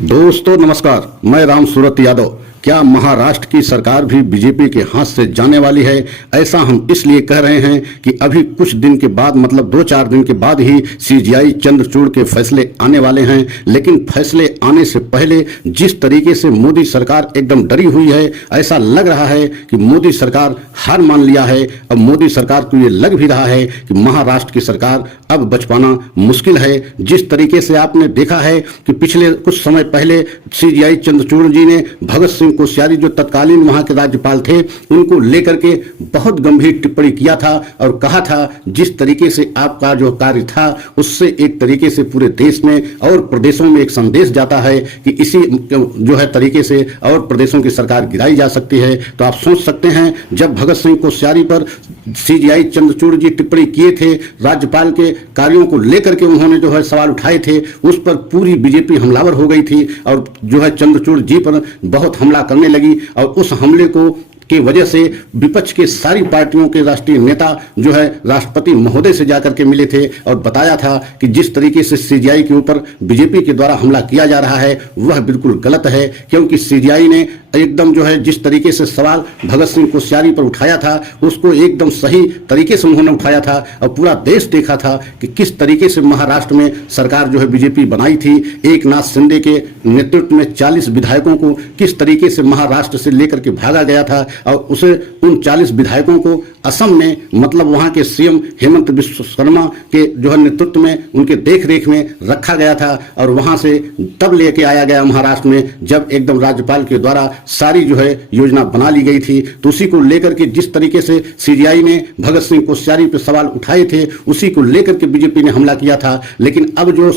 दोस्तों नमस्कार, मैं राम सूरत यादव। क्या महाराष्ट्र की सरकार भी बीजेपी के हाथ से जाने वाली है? ऐसा हम इसलिए कह रहे हैं कि अभी कुछ दिन के बाद, मतलब 2-4 दिन के बाद ही सीजीआई चंद्रचूड़ के फैसले आने वाले हैं। लेकिन फैसले आने से पहले जिस तरीके से मोदी सरकार एकदम डरी हुई है, ऐसा लग रहा है कि मोदी सरकार हार मान लिया है। अब मोदी सरकार को ये लग भी रहा है कि महाराष्ट्र की सरकार अब बच पाना मुश्किल है। जिस तरीके से आपने देखा है कि पिछले कुछ समय पहले सीजीआई चंद्रचूड़ जी ने भगत सिंह कोश्यारी, जो तत्कालीन वहां के राज्यपाल थे, उनको लेकर के बहुत गंभीर टिप्पणी किया था और कहा था जिस तरीके से आपका जो कार्य था उससे एक तरीके से पूरे देश में और प्रदेशों में एक संदेश जाता है कि इसी जो है तरीके से और प्रदेशों की सरकार गिराई जा सकती है। तो आप सोच सकते हैं, जब भगत सिंह कोश्यारी पर सीजीआई चंद्रचूड़ जी टिप्पणी किए थे, राज्यपाल के कार्यों को लेकर के उन्होंने जो है सवाल उठाए थे, उस पर पूरी बीजेपी हमलावर हो गई थी और जो है चंद्रचूड़ जी पर बहुत हमला करने लगी। और उस हमले को की वजह से विपक्ष के सारी पार्टियों के राष्ट्रीय नेता जो है राष्ट्रपति महोदय से जाकर के मिले थे और बताया था कि जिस तरीके से सीजीआई के ऊपर बीजेपी के द्वारा हमला किया जा रहा है वह बिल्कुल गलत है। क्योंकि सीजीआई ने एकदम जो है जिस तरीके से सवाल भगत सिंह कोश्यारी पर उठाया था उसको एकदम सही तरीके से उन्होंने उठाया था और पूरा देश देखा था कि किस तरीके से महाराष्ट्र में सरकार जो है बीजेपी बनाई थी। एकनाथ शिंदे के नेतृत्व में 40 विधायकों को किस तरीके से महाराष्ट्र से लेकर के भागा गया था और उसे उन 40 विधायकों को असम में, मतलब वहां के सीएम हेमंत बिस्व शर्मा के जो है नेतृत्व में, उनके देख रेख में रखा गया था और वहां से तब लेके आया गया महाराष्ट्र में जब एकदम राज्यपाल के द्वारा सारी जो है योजना बना ली गई थी। तो उसी को लेकर के जिस तरीके से सीजीआई ने भगत सिंह कोश्यारी पर सवाल उठाए थे उसी को लेकर के बीजेपी ने हमला किया था। लेकिन अब जो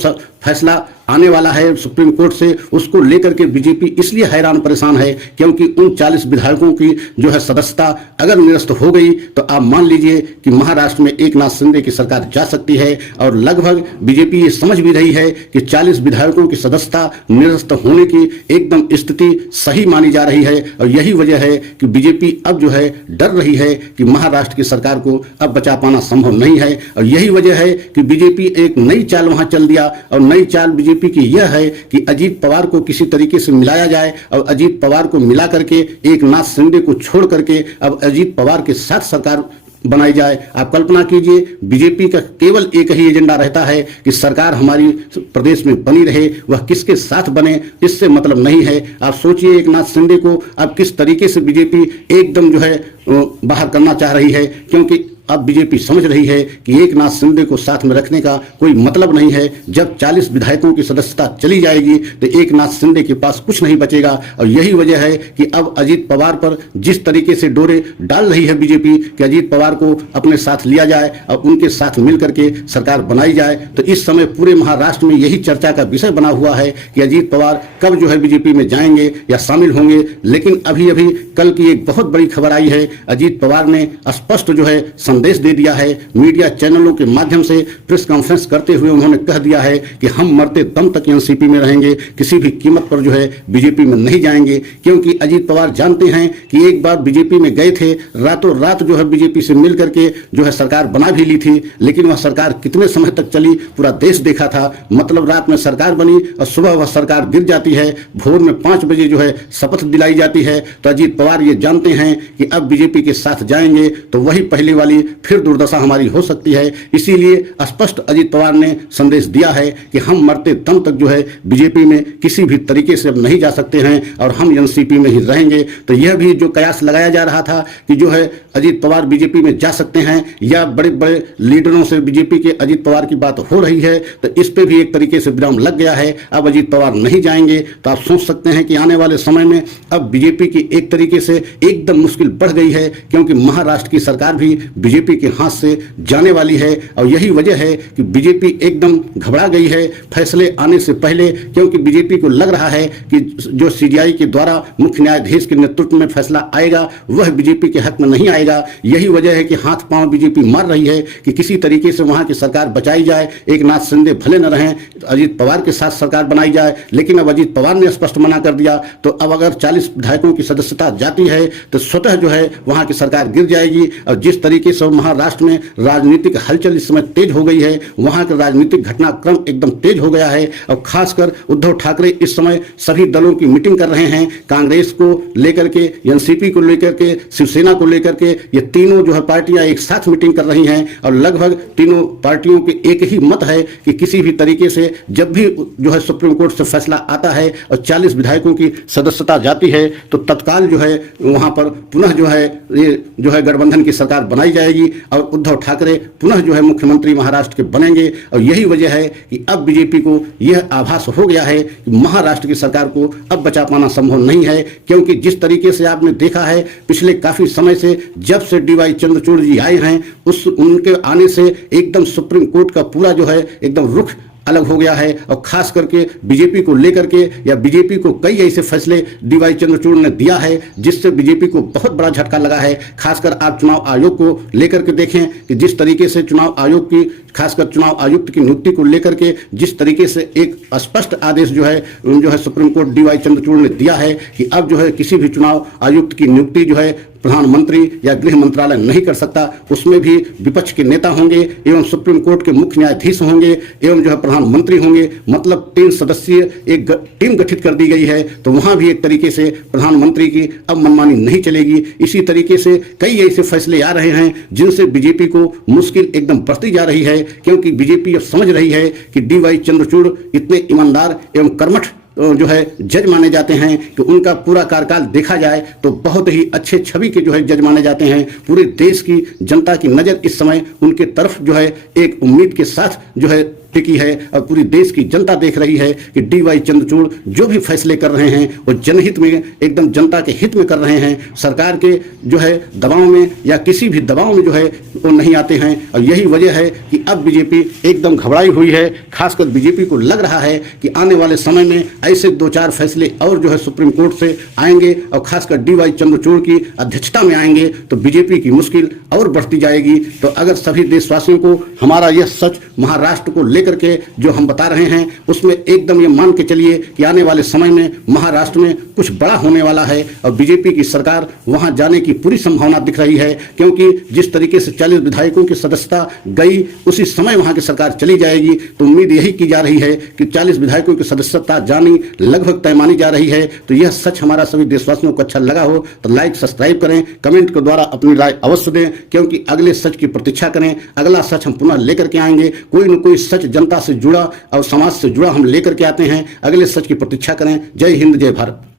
फैसला आने वाला है सुप्रीम कोर्ट से, उसको लेकर के बीजेपी इसलिए हैरान परेशान है क्योंकि उन 40 विधायकों की जो है सदस्यता अगर निरस्त हो गई तो आप मान लीजिए कि महाराष्ट्र में एकनाथ शिंदे की सरकार जा सकती है। और लगभग बीजेपी ये समझ भी रही है कि 40 विधायकों की सदस्यता निरस्त होने की एकदम स्थिति सही मानी जा रही है। और यही वजह है कि बीजेपी अब जो है डर रही है कि महाराष्ट्र की सरकार को अब बचा पाना संभव नहीं है। और यही वजह है कि बीजेपी एक नई चाल वहां चल दिया और नई चाल बीजेपी की यह है कि अजीत पवार को किसी तरीके से मिलाया जाए और अजीत पवार को मिला करके एकनाथ शिंदे को छोड़ करके अब अजीत पवार के साथ सरकार बनाई जाए। आप कल्पना कीजिए, बीजेपी का केवल एक ही एजेंडा रहता है कि सरकार हमारी प्रदेश में बनी रहे, वह किसके साथ बने इससे मतलब नहीं है। आप सोचिए एकनाथ शिंदे को अब किस तरीके से बीजेपी एकदम जो है बाहर करना चाह रही है, क्योंकि अब बीजेपी समझ रही है कि एकनाथ शिंदे को साथ में रखने का कोई मतलब नहीं है। जब 40 विधायकों की सदस्यता चली जाएगी तो एकनाथ शिंदे के पास कुछ नहीं बचेगा। और यही वजह है कि अब अजीत पवार पर जिस तरीके से डोरे डाल रही है बीजेपी कि अजीत पवार को अपने साथ लिया जाए और उनके साथ मिल करके सरकार बनाई जाए, तो इस समय पूरे महाराष्ट्र में यही चर्चा का विषय बना हुआ है कि अजीत पवार कब जो है बीजेपी में जाएंगे या शामिल होंगे। लेकिन अभी अभी कल की एक बहुत बड़ी खबर आई है, अजीत पवार ने स्पष्ट जो है संदेश दे दिया है, मीडिया चैनलों के माध्यम से प्रेस कॉन्फ्रेंस करते हुए उन्होंने कह दिया है कि हम मरते दम तक एनसीपी में रहेंगे, किसी भी कीमत पर जो है बीजेपी में नहीं जाएंगे। क्योंकि अजीत पवार जानते हैं कि एक बार बीजेपी में गए थे, रातों रात जो है बीजेपी से मिल करके जो है सरकार बना भी ली थी, लेकिन वह सरकार कितने समय तक चली पूरा देश देखा था। मतलब रात में सरकार बनी और सुबह वह सरकार गिर जाती है, भोर में 5 बजे जो है शपथ दिलाई जाती है। तो अजीत पवार ये जानते हैं कि अब बीजेपी के साथ जाएंगे तो वही पहले वाली फिर दुर्दशा हमारी हो सकती है। इसीलिए स्पष्ट अजीत पवार ने संदेश दिया है कि हम मरते दम तक जो है बीजेपी में किसी भी तरीके से अब नहीं जा सकते हैं और हम एनसीपी में ही रहेंगे। तो यह भी जो कयास लगाया जा रहा था कि जो है अजीत पवार बीजेपी में जा सकते हैं या बड़े बड़े लीडरों से बीजेपी के अजीत पवार की बात हो रही है, तो इस पे भी एक तरीके से विराम लग गया है। अब अजीत पवार नहीं जाएंगे तो आप सोच सकते हैं कि आने वाले समय में अब बीजेपी की एक तरीके से एकदम मुश्किल बढ़ गई है, क्योंकि महाराष्ट्र की सरकार भी बीजेपी के हाथ से जाने वाली है। और यही वजह है कि बीजेपी एकदम घबरा गई है फैसले आने से पहले, क्योंकि बीजेपी को लग रहा है कि जो सीजीआई के द्वारा मुख्य न्यायाधीश के नेतृत्व में फैसला आएगा वह बीजेपी के हक में नहीं आएगा। यही वजह है कि हाथ पांव बीजेपी मार रही है कि किसी तरीके से वहां की सरकार बचाई जाए, एकनाथ शिंदे भले न रहें, अजीत पवार के साथ सरकार बनाई जाए। लेकिन अब अजीत पवार ने स्पष्ट मना कर दिया, तो अब अगर 40 विधायकों की सदस्यता जाती है तो स्वतः जो है वहां की सरकार गिर जाएगी। और जिस तरीके से समय महाराष्ट्र में राजनीतिक हलचल इस समय तेज हो गई है, वहां का राजनीतिक घटनाक्रम एकदम तेज हो गया है। और खासकर उद्धव ठाकरे इस समय सभी दलों की मीटिंग कर रहे हैं, कांग्रेस को लेकर के, एनसीपी को लेकर के, शिवसेना को लेकर के, ये तीनों जो है पार्टियां एक साथ मीटिंग कर रही हैं और लगभग तीनों पार्टियों के एक ही मत है कि किसी भी तरीके से जब भी जो है सुप्रीम कोर्ट से फैसला आता है और 40 विधायकों की सदस्यता जाती है तो तत्काल जो है वहां पर पुनः जो है ये जो है गठबंधन की सरकार बनाई जाएगी और उद्धव ठाकरे पुनः जो है मुख्यमंत्री महाराष्ट्र के बनेंगे। और यही वजह है कि अब बीजेपी को यह आभास हो गया है कि महाराष्ट्र की सरकार को अब बचा पाना संभव नहीं है, क्योंकि जिस तरीके से आपने देखा है पिछले काफी समय से जब से डीवाई चंद्रचूड़ जी आए हैं उनके आने से एकदम सुप्रीम कोर्ट का पूरा जो है एकदम रुख अलग हो गया है। और खास करके बीजेपी को लेकर के या बीजेपी को कई ऐसे फैसले डीवाई चंद्रचूड़ ने दिया है जिससे बीजेपी को बहुत बड़ा झटका लगा है। खासकर आप चुनाव आयोग को लेकर के देखें कि जिस तरीके से चुनाव आयोग की, खासकर चुनाव आयुक्त की नियुक्ति को लेकर के जिस तरीके से एक स्पष्ट आदेश जो है सुप्रीम कोर्ट डीवाई चंद्रचूड़ ने दिया है कि अब जो है किसी भी चुनाव आयुक्त की नियुक्ति जो है प्रधानमंत्री या गृह मंत्रालय नहीं कर सकता, उसमें भी विपक्ष के नेता होंगे एवं सुप्रीम कोर्ट के मुख्य न्यायाधीश होंगे एवं जो है प्रधानमंत्री होंगे, मतलब 3 सदस्यीय एक टीम गठित कर दी गई है। तो वहां भी एक तरीके से प्रधानमंत्री की अब मनमानी नहीं चलेगी। इसी तरीके से कई ऐसे फैसले आ रहे हैं जिनसे बीजेपी को मुश्किल एकदम बढ़ती जा रही है, क्योंकि बीजेपी अब समझ रही है कि डीवाई चंद्रचूड़ इतने ईमानदार एवं कर्मठ जो है जज माने जाते हैं कि उनका पूरा कार्यकाल देखा जाए तो बहुत ही अच्छे छवि के जो है जज माने जाते हैं। पूरे देश की जनता की नज़र इस समय उनके तरफ जो है एक उम्मीद के साथ जो है टिकी है और पूरी देश की जनता देख रही है कि डीवाई चंद्रचूड़ जो भी फैसले कर रहे हैं वो जनहित में, एकदम जनता के हित में कर रहे हैं, सरकार के जो है दबाव में या किसी भी दबाव में जो है वो नहीं आते हैं। और यही वजह है कि अब बीजेपी एकदम घबराई हुई है। खासकर बीजेपी को लग रहा है कि आने वाले समय में ऐसे 2-4 फैसले और जो है सुप्रीम कोर्ट से आएंगे और खासकर डीवाई चंद्रचूड़ की अध्यक्षता में आएंगे तो बीजेपी की मुश्किल और बढ़ती जाएगी। तो अगर सभी देशवासियों को हमारा यह सच महाराष्ट्र को करके जो हम बता रहे हैं उसमें एकदम ये मान के चलिए कि आने वाले समय में महाराष्ट्र में कुछ बड़ा होने वाला है और बीजेपी की सरकार वहां जाने की पूरी संभावना दिख रही है, क्योंकि जिस तरीके से 40 विधायकों की सदस्यता गई उसी समय वहां की सरकार चली जाएगी। तो उम्मीद यही की जा रही है कि 40 विधायकों की सदस्यता जानी लगभग तय मानी जा रही है। तो यह सच हमारा सभी देशवासियों को अच्छा लगा हो तो लाइक सब्सक्राइब करें, कमेंट के द्वारा अपनी राय अवश्य दें, क्योंकि अगले सच की प्रतीक्षा करें। अगला सच हम पुनः लेकर के आएंगे, कोई न कोई सच जनता से जुड़ा और समाज से जुड़ा हम लेकर के आते हैं। अगले सच की प्रतीक्षा करें। जय हिंद, जय भारत।